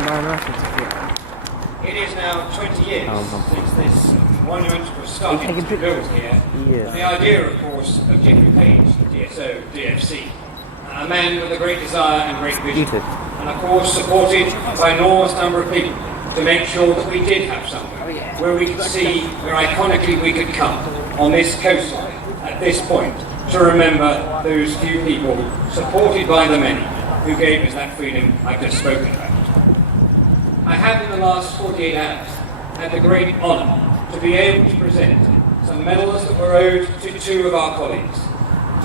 my American ticket. It is now 20 years. That's nice. The monument was started Are you taking to build pictures? here. Yes. The idea, of course, of Capel Le Ferne, the DSO, DFC. A man with a great desire and great vision. You too. And of course supported by an enormous number of people to make sure that we did have something. Where we could see where iconically we could come on this coastline at this point to remember those few people supported by the many who gave us that freedom I've just spoken about. I have in the last 48 hours had the great honour to be able to present some medals that were owed to two of our colleagues.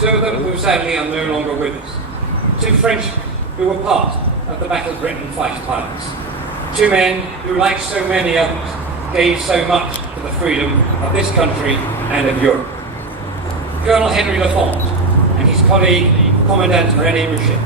Two of them who sadly are no longer with us. Two Frenchmen who were part of the Battle of Britain fighter pilots. Two men who, like so many others, gave so much to the freedom of this country and of Europe. Colonel Henry Le Ferne and his colleague, Commandant René Boucher,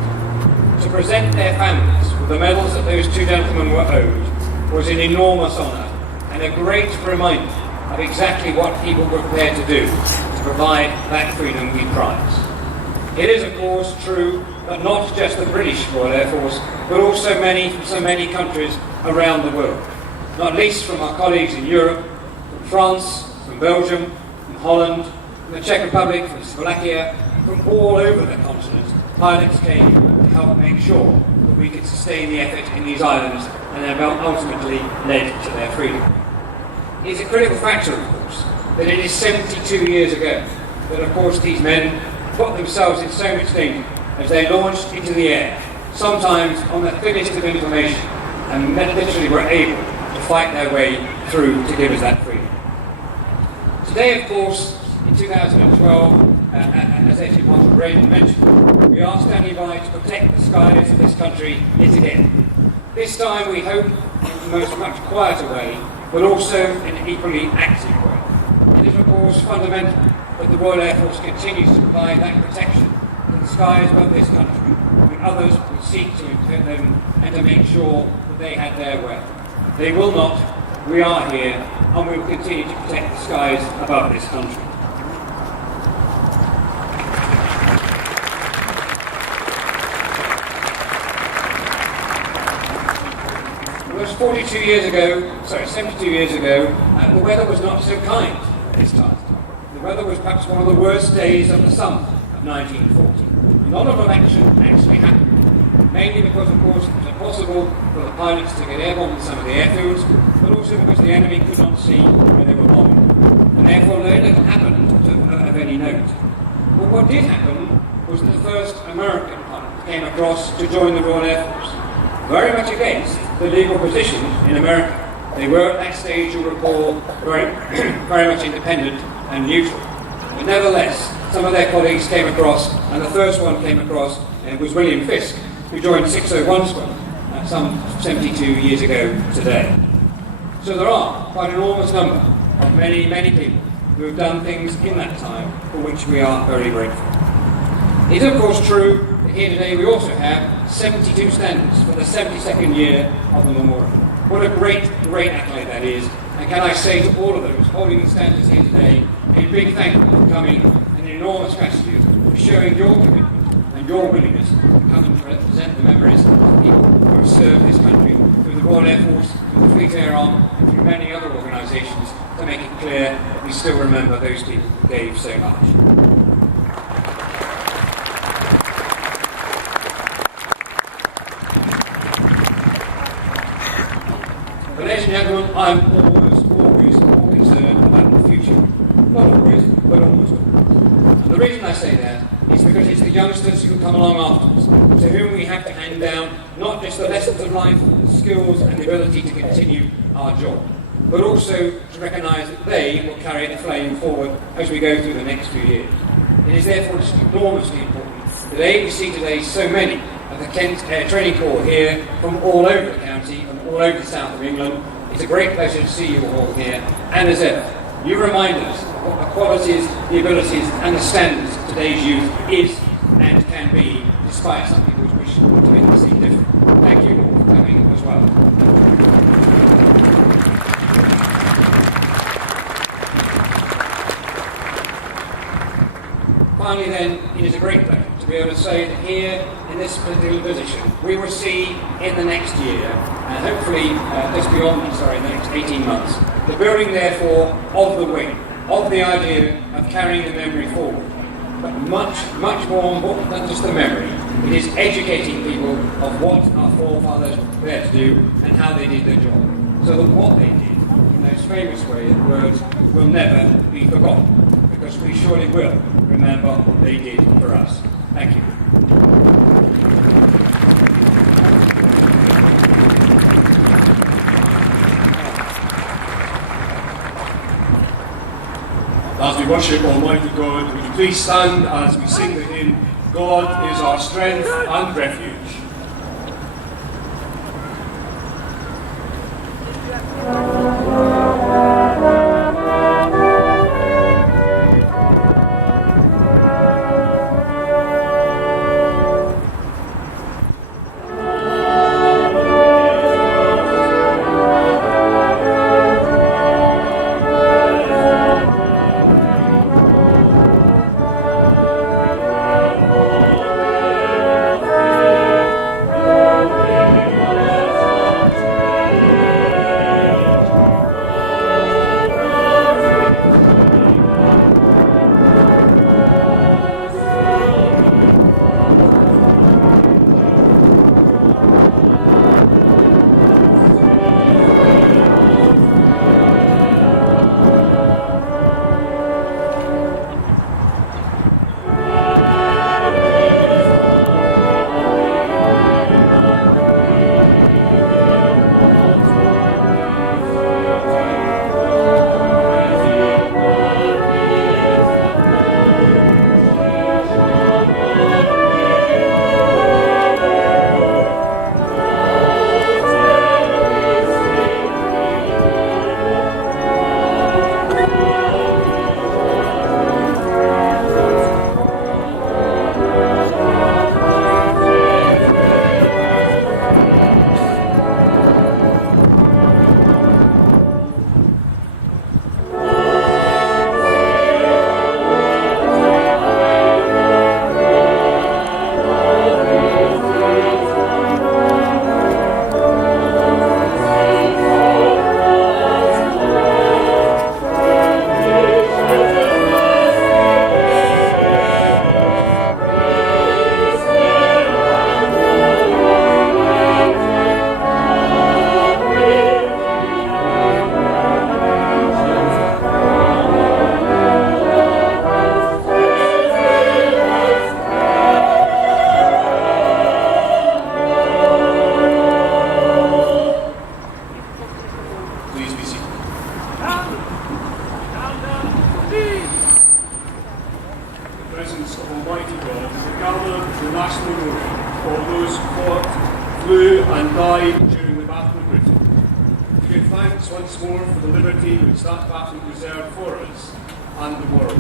to present their families with the medals that those two gentlemen were owed was an enormous honour and a great reminder of exactly what people were prepared to do to provide that freedom we prize. It is, of course, true that not just the British Royal Air Force, but also many from so many countries around the world. Not least from our colleagues in Europe, from France, from Belgium, from Holland, from the Czech Republic, from Slovakia, from all over the continent. Pilots came to help make sure we could sustain the effort in these islands and have ultimately led to their freedom. It is a critical factor, of course, that it is 72 years ago that, of course, these men put themselves in so much danger as they launched into the air, sometimes on the thinnest of information, and literally were able to fight their way through to give us that freedom. Today, of course, in 2012, as Edward Raymond mentioned, we are standing by to protect the skies of this country yet again. This time, we hope, in a much quieter way, but also in an equally active way. It is, of course, fundamental that the Royal Air Force continues to provide that protection in the skies of this country when others would seek to inflict them and to make sure that they had their way. They will not. We are here, and we will continue to protect the skies above this country. It was 42 years ago, 72 years ago, the weather was not so kind this time. The weather was perhaps one of the worst days of the summer of 1940. Not of an actually happened, mainly because, of course, it was impossible for the pilots to get airborne in some of the airfields, but also because the enemy could not see where they were bombing. And therefore, they didn't happen of any note. But what did happen was that the first American came across to join the Royal Air Force, very much against the legal position in America. They were at that stage, you recall, very much independent and neutral. But nevertheless, some of their colleagues came across, and the first one came across, and it was William Fisk, who joined 601 Squadron some 72 years ago today. So there are quite an enormous number of many, many people who have done things in that time for which we are very grateful. It is, of course, true that here today we also have 72 standards for the 72nd year of the memorial. What a great, great accolade that is. And can I say to all of those holding the standards here today, a big thank you for coming, an enormous gratitude for showing your commitment and your willingness to come and represent the memories of the people who serve this country through the Royal Air Force, through Air Arm, and through many other organisations to make it clear that we still remember those people who gave so much. Ladies and gentlemen, I'm always concerned about the future. The reason I say that is because it's the youngsters who come along afterwards, to whom we have to hand down not just the lessons of life, the skills and the ability to continue our job, but also to recognise that they will carry the flame forward as we go through the next few years. It is therefore just enormously important. Today we see so many of the Kent Air Training Corps here from all over the county, all over the south of England. It's a great pleasure to see you all here, and as ever, you remind us of the qualities, the abilities and the standards today's youth is and can be, despite some people who wish to make the scene different. Thank you for coming as well. Finally then, it is a great pleasure to be able to say that here in this particular position, we will see in the next year sorry, the next 18 months. The building, therefore, of the wing, of the idea of carrying the memory forward. But much more important than just the memory is educating people of what our forefathers were to do and how they did their job. So that what they did, those famous words, will never be forgotten, because we surely will remember what they did for us. Thank you. As we worship Almighty God, would you please stand as we sing the hymn, God is our strength and refuge. Flew and died during the Battle of Britain. We give thanks once more for the liberty which that battle preserved for us and the world.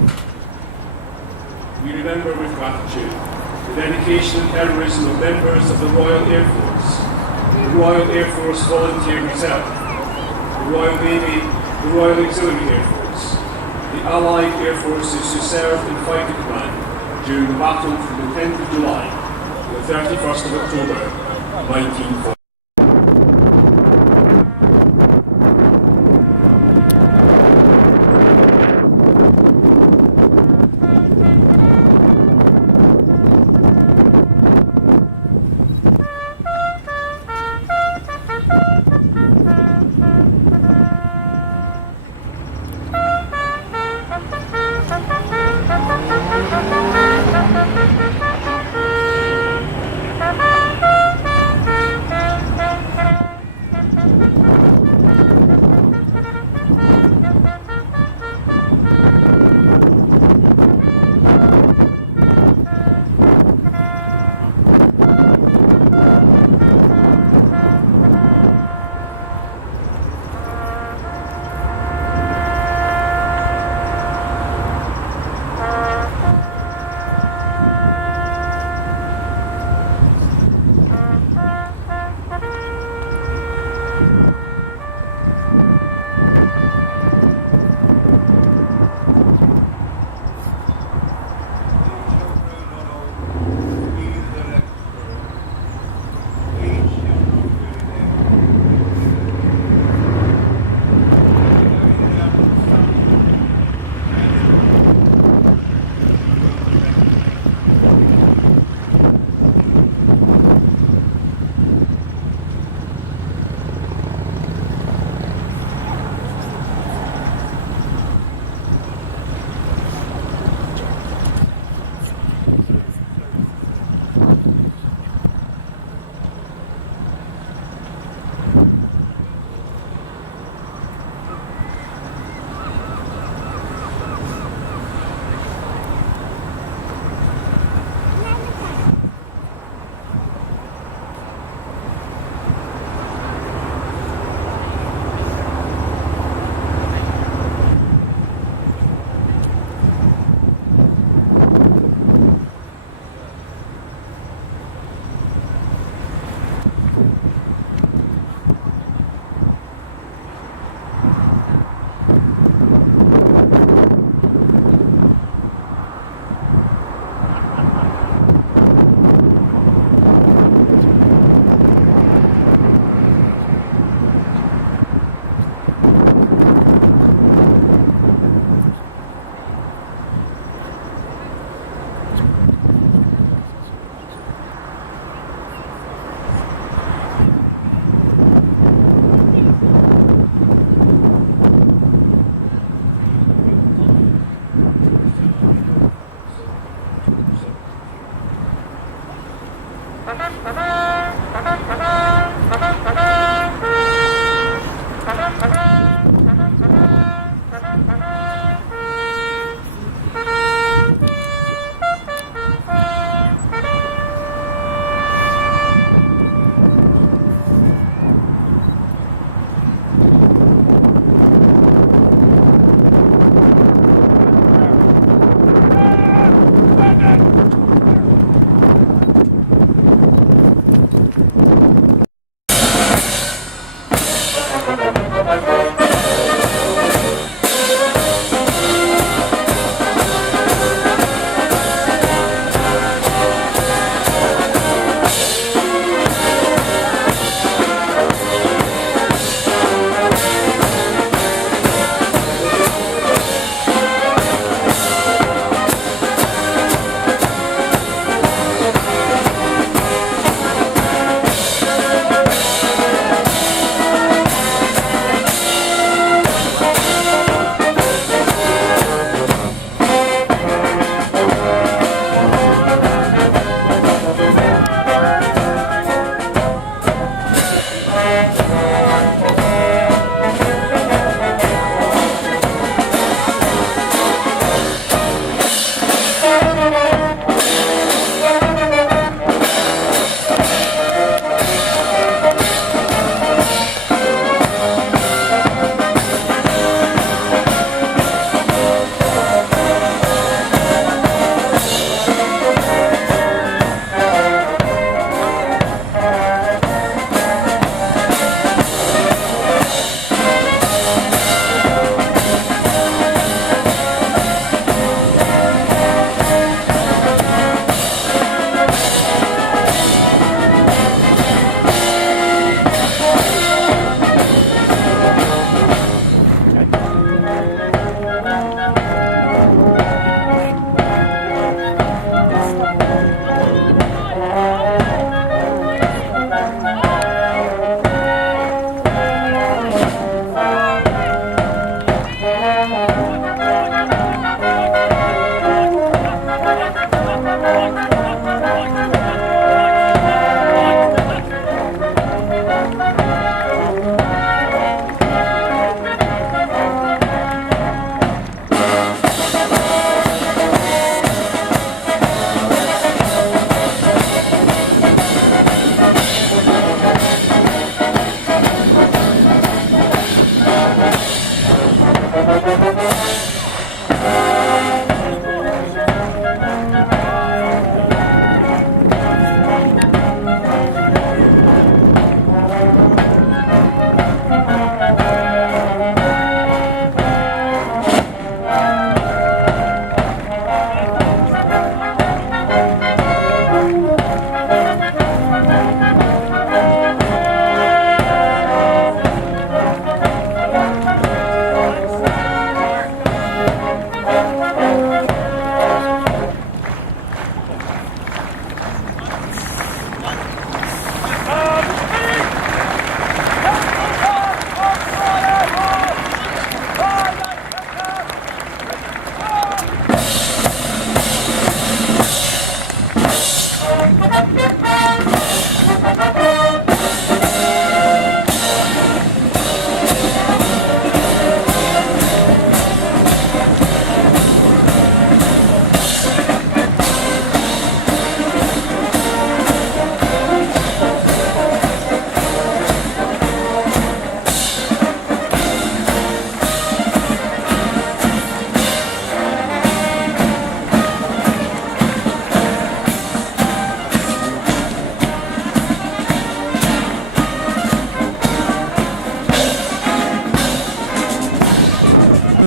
We remember with gratitude the dedication and heroism of members of the Royal Air Force, the Royal Air Force Volunteer Reserve, the Royal Navy, the Royal Auxiliary Air Force, the Allied Air Forces who served in fighting command during the battle from the 10th of July to the 31st of October 1940.